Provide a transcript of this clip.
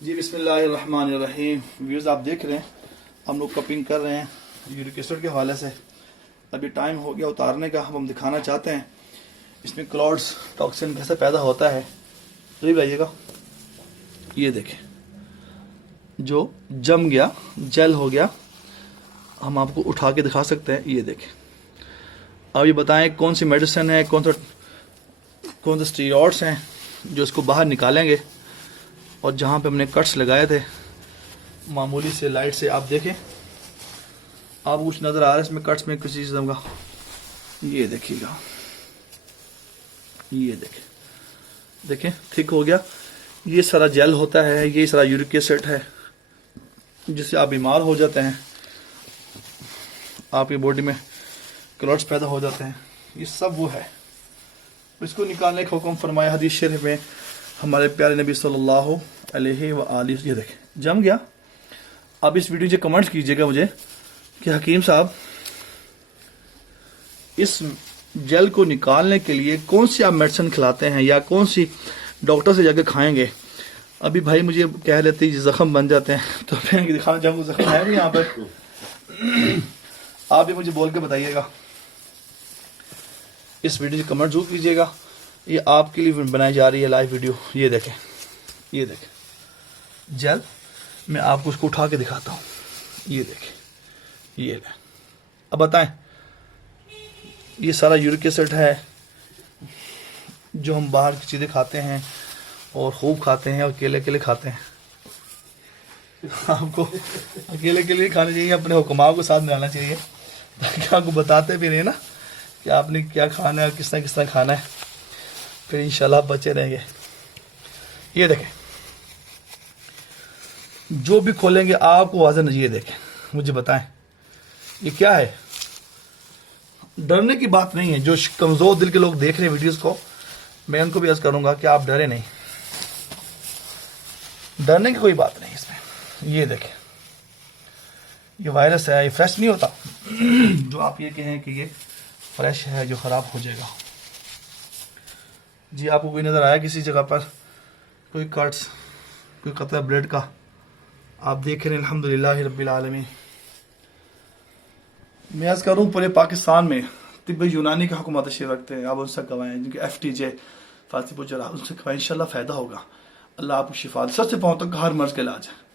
जी बिस्मिल्लाहिर्रहमानिर्रहीम। व्यूज़ आप देख रहे हैं हम लोग कपिंग कर रहे हैं यूरिक एसिड के हवाले से। अभी टाइम हो गया उतारने का। हम दिखाना चाहते हैं इसमें क्लॉट्स टॉक्सिन कैसे पैदा होता है। करीब आइएगा। ये देखें जो जम गया, जेल हो गया। हम आपको उठा के दिखा सकते हैं। ये देखें। अब ये बताएं कौन सी मेडिसिन है, कौन से स्टीरॉइड्स हैं जो इसको बाहर निकालेंगे। और जहाँ पे हमने कट्स लगाए थे मामूली से लाइट से आप देखें, आप कुछ नज़र आ रहा है इसमें कट्स में किसी किस्म का। ये देखिएगा, ये देखें थिक हो गया। ये सारा जेल होता है, ये सारा यूरिक एसिड है जिससे आप बीमार हो जाते हैं, आपकी बॉडी में क्लॉट्स पैदा हो जाते हैं। ये सब वो है, इसको निकालने का हुक्म फरमाया हदीस शरीफ में हमारे प्यारे नबी सल्लल्लाहु अलैहि वसल्लम। ये देखें जम गया। अब इस वीडियो से कमेंट्स कीजिएगा मुझे कि हकीम साहब इस जेल को निकालने के लिए कौन सी आप मेडिसिन खिलाते हैं या कौन सी डॉक्टर से जाके खाएंगे। अभी भाई मुझे कह लेते हैं जख्म बन जाते हैं, तो मैं दिखाना चाहूँगा जख्म है भी यहाँ पर। आप भी मुझे बोल के बताइएगा। इस वीडियो से कमेंट जरूर कीजिएगा। ये आपके लिए बनाई जा रही है लाइव वीडियो। ये देखें, ये देखें जेल। मैं आपको उसको उठा के दिखाता हूँ। ये देखें, ये देखें। अब बताएं, ये सारा यूरिक एसिड है जो हम बाहर की चीज़ें खाते हैं और खूब खाते हैं और अकेले अकेले खाते हैं। आपको अकेले अकेले खाने चाहिए, अपने हुक्माओं को साथ में आना चाहिए ताकि आपको बताते भी रहे ना कि आपने क्या खाना है और किस तरह खाना है। फिर इंशाल्लाह बचे रहेंगे। ये देखें जो भी खोलेंगे आपको वजन। ये देखें, मुझे बताएं ये क्या है। डरने की बात नहीं है। जो कमजोर दिल के लोग देख रहे हैं वीडियोस को, मैं उनको भी अर्ज करूंगा कि आप डरे नहीं, डरने की कोई बात नहीं इसमें। ये देखें ये वायरस है, ये फ्रेश नहीं होता। जो आप ये कहें कि ये फ्रेश है जो खराब हो जाएगा। जी आपको कोई नज़र आया किसी जगह पर कोई कट्स, कोई कतरा ब्लड का? आप देख रहे हैं अल्हम्दुलिल्लाह रब्बिल आलमीन। मैं आज करूँ पूरे पाकिस्तान में तिब्ब यूनानी का हुकूमत तशरीफ रखते हैं, आप उनसे करवाएं। जिनके FTJ फातिपुर जरा उनसे करवाएं, इंशाल्लाह फ़ायदा होगा। अल्लाह आपको शिफा सच से पहुँच तक हर मर्ज़ का इलाज है।